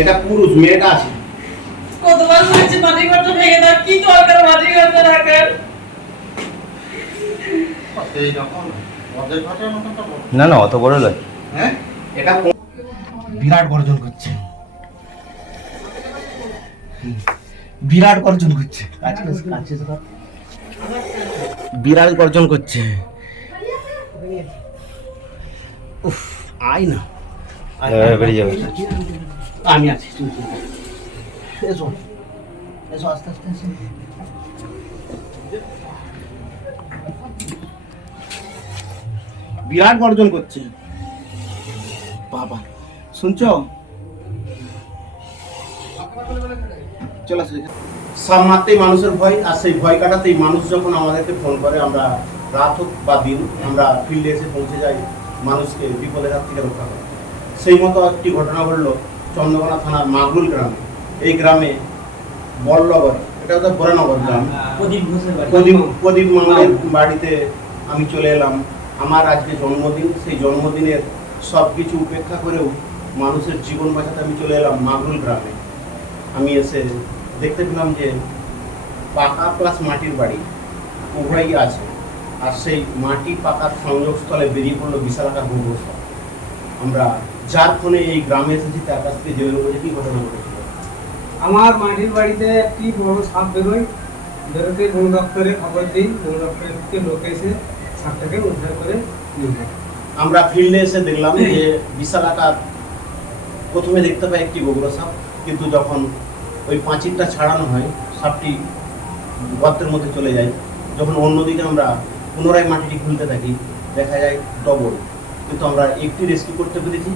এটা পুরুষ মেয়েটা আছে। কতবার বলেছি মাটি ঘরটা ভেঙে দাও কি দরকার মাটি ঘরটা রাখার। না না অত বড় নয়। হ্যাঁ? এটা বিরাট গর্জন করছে। বিরাট গর্জন করছে। বিরাট গর্জন করছে। উফ আয় না। হ্যাঁ, বেরিয়ে যাবে। আমি আছি তুমি। এসো। এসো আস্তে আস্তে এসো। বিরাট গর্জন করছে। বাবা শুনছ? চলে আসো। সাপ মারতেই মানুষের ভয় আর সেই ভয় কাটাতেই মানুষ যখন আমাদেরকে ফোন করে আমরা রাত হোক বা দিন আমরা ফিল্ডে এসে পৌঁছে যাই মানুষকে বিপদের হাত থেকে রক্ষা করে সেই মতো একটি ঘটনা ঘটলো। চন্দ্রকোনা থানার মাগরুল গ্রামে এই গ্রামে বল্লগর এটা হচ্ছে বরানগর গ্রাম। প্রদীপ ঘোষের বাড়ি। প্রদীপ প্রদীপ মামার বাড়িতে আমি চলে এলাম। আমার আজকে জন্মদিন সেই জন্মদিনের সব কিছু উপেক্ষা করেও মানুষের জীবন বাঁচাতে আমি চলে এলাম মাগরুল গ্রামে। আমি এসে দেখতে পেলাম যে পাকা প্লাস মাটির বাড়ি উভয়ই আছে। আর সেই মাটি পাকার সংযোগস্থলে বেরিয়ে পড়ল বিশাল আকার ভূগোল আমরা যার ফোনে এই গ্রামে এসেছি তার কাছ থেকে জেনে নেব কি ঘটনা ঘটেছিল। আমার মাটির বাড়িতে একটি বড় সাপ বেরোয়। বেরোতে বন দপ্তরে খবর দিই বন দপ্তরের থেকে লোক এসে সাপটাকে উদ্ধার করে নিয়ে যায়। আমরা ফিল্ডে এসে দেখলাম যে বিশাল আকার প্রথমে দেখতে পাই একটি গোবর সাপ কিন্তু যখন ওই পাঁচিরটা ছাড়ানো হয় সাপটি গর্তের মধ্যে চলে যায়। যখন অন্যদিকে আমরা পুনরায় মাটিটি খুলতে থাকি দেখা যায় ডবল। কিন্তু আমরা একটি রেস্কিউ করতে পেরেছি।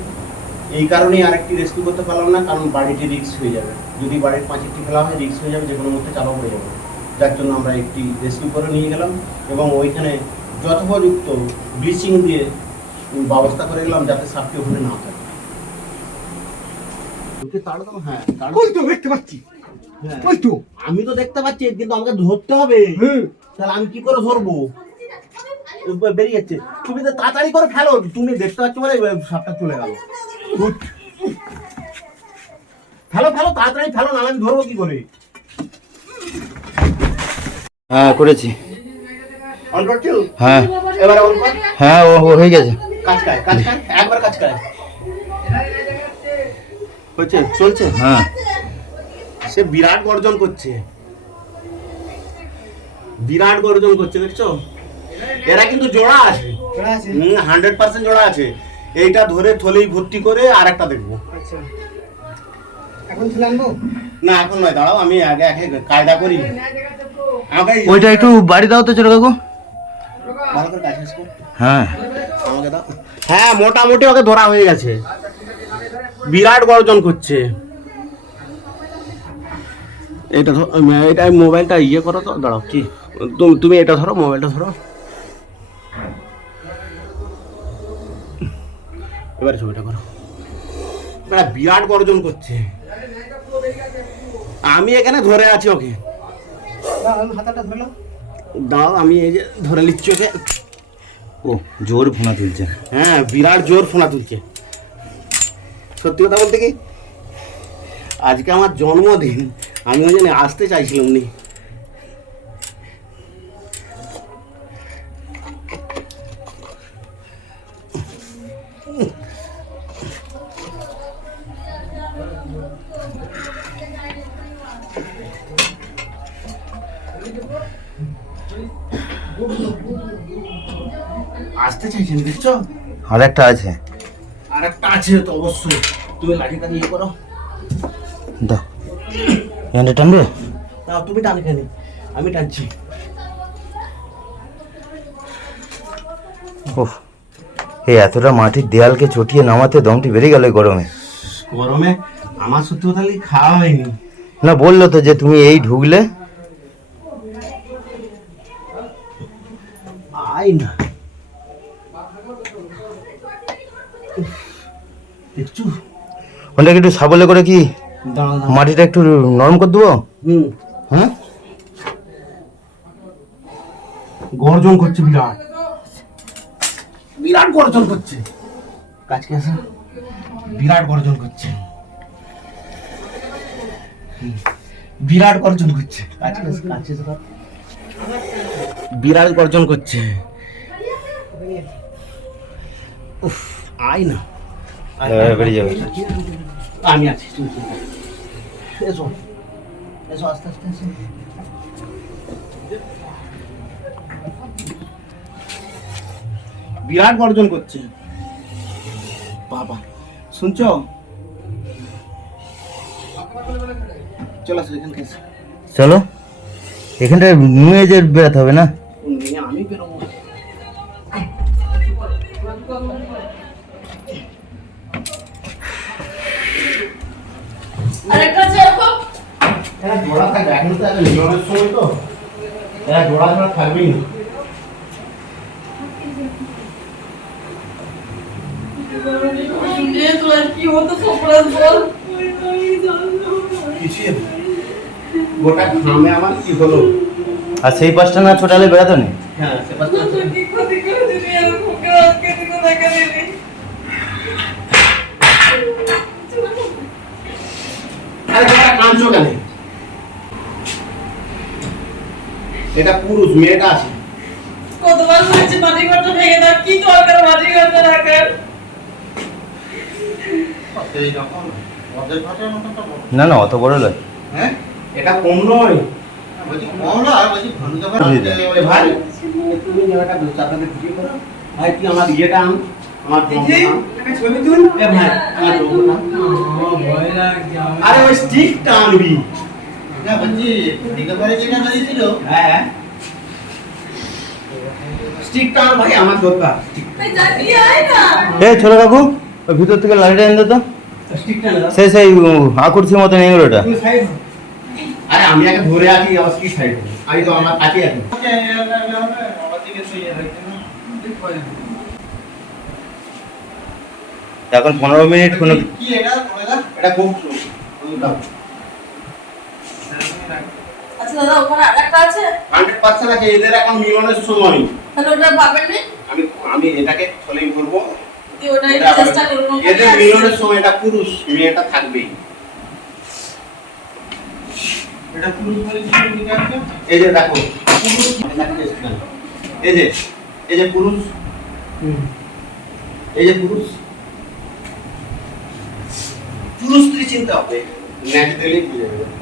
এই কারণেই আরেকটি রেস্কিউ করতে পারলাম না কারণ বাড়িটি রিস্ক হয়ে যাবে। যদি বাড়ির পাঁচিরটি ফেলা হয় রিস্ক হয়ে যাবে যে কোনো মুহূর্তে চাপা পড়ে যাবে। যার জন্য আমরা একটি রেস্কিউ করে নিয়ে গেলাম এবং ওইখানে যথোপযুক্ত ব্লিচিং দিয়ে ব্যবস্থা করে গেলাম যাতে সাপটি ওখানে না থাকে। হ্যাঁ, তাড়া- ওই তো দেখতে পাচ্ছি। হ্যাঁ। আমি তো দেখতে পাচ্ছি কিন্তু আমাকে ধরতে হবে। তাহলে আমি কি করে ধরবো? বেরিয়ে যাচ্ছে তুমি তো তাড়াতাড়ি করে ফেলো তুমি দেখতে পাচ্ছ বলে সাপটা চলে গেল। ফেলো ফেলো তাড়াতাড়ি ফেলো না আমি ধরবো কি করে? হ্যাঁ করেছি। হ্যাঁ। এবারে অন কর হ্যাঁ ও হয়ে গেছে। কাজ কাজ কাজ কাজ একবার কাজ কাজ। হচ্ছে চলছে? হ্যাঁ। সে বিরাট গর্জন করছে। বিরাট গর্জন করছে দেখছ? এরা কিন্তু জোড়া আছে। হান্ড্রেড পার্সেন্ট জোড়া আছে। এইটা ধরে থলেই ভর্তি করে আর একটা দেখব। আচ্ছা। এখন আনব? না এখন নয় দাঁড়াও আমি আগে আগে কায়দা করি। ওইটা একটু বাড়ি দাও তো ছোট কাকু। ভালো করে কাজ হ্যাঁ। আমাকে দাও। হ্যাঁ মোটামুটি ওকে ধরা হয়ে গেছে। বিরাট গর্জন করছে। এটা ধর- এটা মোবাইলটা ইয়ে করো তো দাঁড়াও কি? তুমি তুমি এটা ধরো মোবাইলটা ধরো। এবারে ছবিটা করো। এটা বিরাট গর্জন করছে। আমি এখানে ধরে আছি ওকে। দাও আমি এই যে ধরে নিচ্ছি ওকে। ও জোর ফোনা তুলছে। হ্যাঁ বিরাট জোর ফোনা তুলছে। সত্যি কথা বলতে কি? আজকে আমার জন্মদিন আমি ওই জন্য আসতে চাইছিলাম নি। চাইছেন দেখছ? আর একটা আছে। আর একটা আছে তো অবশ্যই। তুমি লাঠিটা ইয়ে করো। টানবে? না তুমি টান এখানে। আমি টানছি। ও এই এতটা মাটির দেয়ালকে চটিয়ে নামাতে দমটি বেড়ে গেল গরমে। গরমে আমার সত্যি কথা খাওয়া হয়নি। না বলল তো যে তুমি এই ঢুকলে। আই না। দেখছ। ওটাকে একটু সাবলে করে কি মাটিটা একটু নরম করে দেবো? হুম। হ্যাঁ? গর্জন করছে বিরাট। বিরাট গর্জন করছে। কাজকে আসা বিরাট গর্জন করছে। বিরাট গর্জন করছে। বিরাট গর্জন করছে। উফ। আয় না। বেরিয়ে যাবে। আমি আছি। এসো। এসো আস্তে আস্তে এসো। বিরাট গর্জন করছে। বাবা শুনছো? চলে আসো এখানকে চলো। এখানটায় নুয়ে যে বেরোতে হবে না? আমি বেরোবো। এরা জোড়া থাকবে। এখন তো একটা মিলনের সময় তো। এরা জোড়া জোড়া থাকবেই না। আর সেই পাশটা না ছোটালে বেরোতো না? হ্যাঁ সে আরে কাঁদছো কেন? এটা পুরুষ মেয়েটা আছে। কতবার বলেছি মাটি ঘরটা ভেঙে দাও কি দরকার মাটি ঘরটা রাখার। না না অত বড় নয়। হ্যাঁ? এটা কম নয়। ভাই তুমি জায়গাটা দু ভিডিও করো। ভাই তুই আমার ইয়েটা আন আমার ছবি তুল। ভাই। আরে ওই স্টিকটা আনবি। না বলছি দিকে যেটা হয়েছিল হ্যাঁ স্টিকটা আন ভাই আমার দরকার এই যা দিয়ে আয় না এ ছোট কাকু ওই ভিতর থেকে লাইটটা এনে তো সেই সেই আকুর্সির মতন এগুলোটা তুমি সাইড আরে আমি আগে ধরে আছি আবার কি সাইড আমি তো আমার কাছে আছি এখন পনেরো মিনিট কোনো কি এটা এটা খুব আচ্ছা দাদা ওখানে আরেকটা আছে? হান্ড্রেড পার্সেন্ট আছে এদের এখন মিলনের সময়। তাহলে ওটা পাবেন না? আমি আমি এটাকে ছলেই ধরবো। দিয়ে ওটা এটা একটু আবার- চেষ্টা করুন এদের মিলনের সময় এটা পুরুষ মেয়েটা থাকবেই। এটা পুরুষ বলে কি আছে এই যে দেখো পুরুষ এটাকে টেস্ট করো। এই যে এই যে পুরুষ। এই যে পুরুষ। পুরুষ স্ত্রী চিন্তা হবে। ন্যাচারালি বুঝে যাবে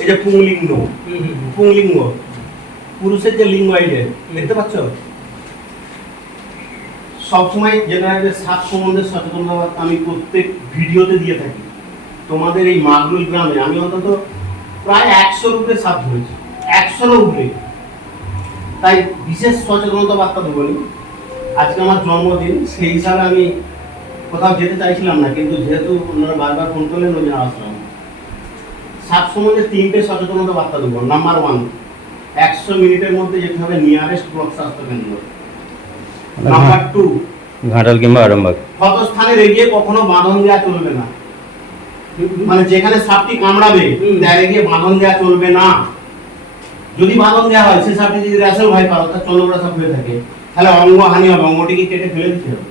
এই যে পুংলিঙ্গ। পুংলিঙ্গ। পুরুষের যে লিঙ্গ এই যে দেখতে পাচ্ছ? সবসময় জেনারেলের সাপ সম্বন্ধে সচেতনতা আমি প্রত্যেক ভিডিওতে দিয়ে থাকি। তোমাদের এই মাগরুল গ্রামে আমি অন্তত প্রায় একশোর উপরে সাপ ধরেছি। একশোর উপরে। তাই বিশেষ সচেতনতা বার্তা দেবো। আজকে আমার জন্মদিন সেই হিসাবে আমি কোথাও যেতে চাইছিলাম না কিন্তু যেহেতু ওনারা বারবার ফোন করলেন ওই জন্য আসলাম। সাপ সম্বন্ধে তিনটে সচেতনতা বার্তা দেবো। নাম্বার ওয়ান একশো মিনিটের মধ্যে যেতে হবে নিয়ারেস্ট ব্লক স্বাস্থ্য কেন্দ্র। নাম্বার টু ঘাটাল কিংবা আরামবাগ। এগিয়ে কখনো বাঁধন দেওয়া চলবে না। মানে যেখানে সাপটি কামড়াবে। তার এগিয়ে বাঁধন দেওয়া চলবে না। যদি বাঁধন দেওয়া হয় সে সাপটি যদি রেশল ভাই পার চন্দ্রপড়া সাপ হয়ে থাকে। তাহলে অঙ্গ হানি হবে অঙ্গটিকে কেটে ফেলে দিতে হবে।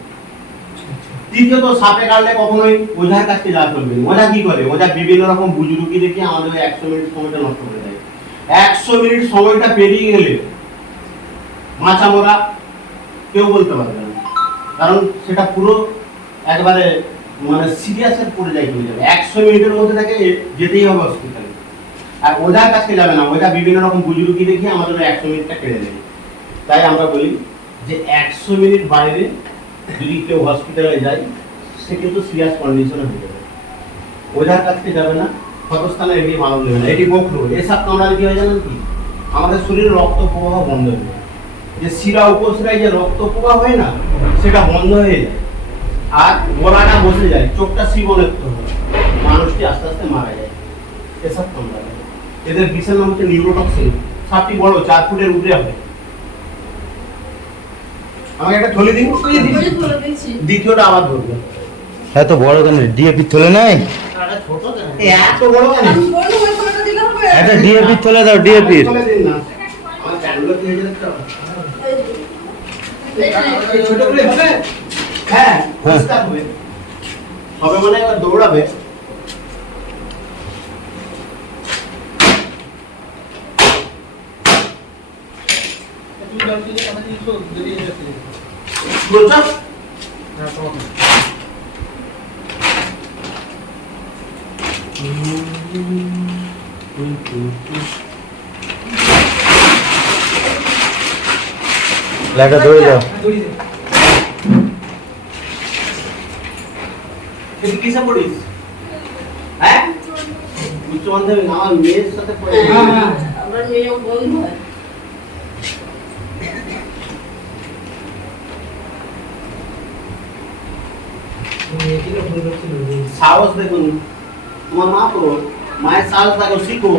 তৃতীয়ত সাপে কাটলে কখনোই ওঝার কাছে যাওয়া চলবে ওঝা কি করে? ওঝা বিভিন্ন রকম বুজরুকি দেখে আমাদের একশো মিনিট সময়টা নষ্ট করে দেয়। একশো মিনিট সময়টা পেরিয়ে গেলে মাছা মরা কেউ বলতে পারবে না। কারণ সেটা পুরো একবারে মানে সিরিয়াসের পর্যায়ে চলে যাবে। একশো মিনিটের মধ্যে তাকে যেতেই হবে হসপিটালে আর ওঝার কাছে যাবে না। ওটা বিভিন্ন রকম বুজুর্গি দেখে আমাদের একশো মিনিটটা কেড়ে দেবে তাই আমরা বলি যে একশো মিনিট বাইরে যদি কেউ হসপিটালে যায়, সে কিন্তু সিরিয়াস কন্ডিশনে হয়ে যাবে। ওজার কাছে যাবে না, ক্ষতস্থানে এটি মানব নেবে না। এটি বক্র। এসব কামড়ালে কি হয়, জানেন কি? আমাদের শরীরে রক্ত প্রবাহ বন্ধ হয়ে যায়। যে শিরা উপশিরায় যে রক্ত প্রবাহ হয় না, সেটা বন্ধ হয়ে যায়। আর গলাটা বসে যায়, চোখটা শিবনেত্র হয়। মানুষটি আস্তে আস্তে মারা যায়। এসব কামড়ালে এদের বিশাল নাম হচ্ছে নিউরোটক্সিন। সাপটি বড়, চার ফুটের উপরে হবে। আমাকে একটা থলি দিন। দ্বিতীয়টা আবার ধরবে। এত বড় কেন? ডিএপি থলে নাই? এত বড় কেন? একটা ডিএপি থলে দাও ডিএপি হ্যাঁ হবে? হবে। মানে দৌড়াবে। হ্যাঁ তোমাকে লেখা দৌড়ে যাও কিসে পড়িস হ্যাঁ উচ্চ মাধ্যমিক আমার মেয়ের সাথে পড়ে। আমরা নিয়ম বন্ধু হয় সাহস দেখুন। তোমার মা তো মায়ের সাহস দেখো শিখো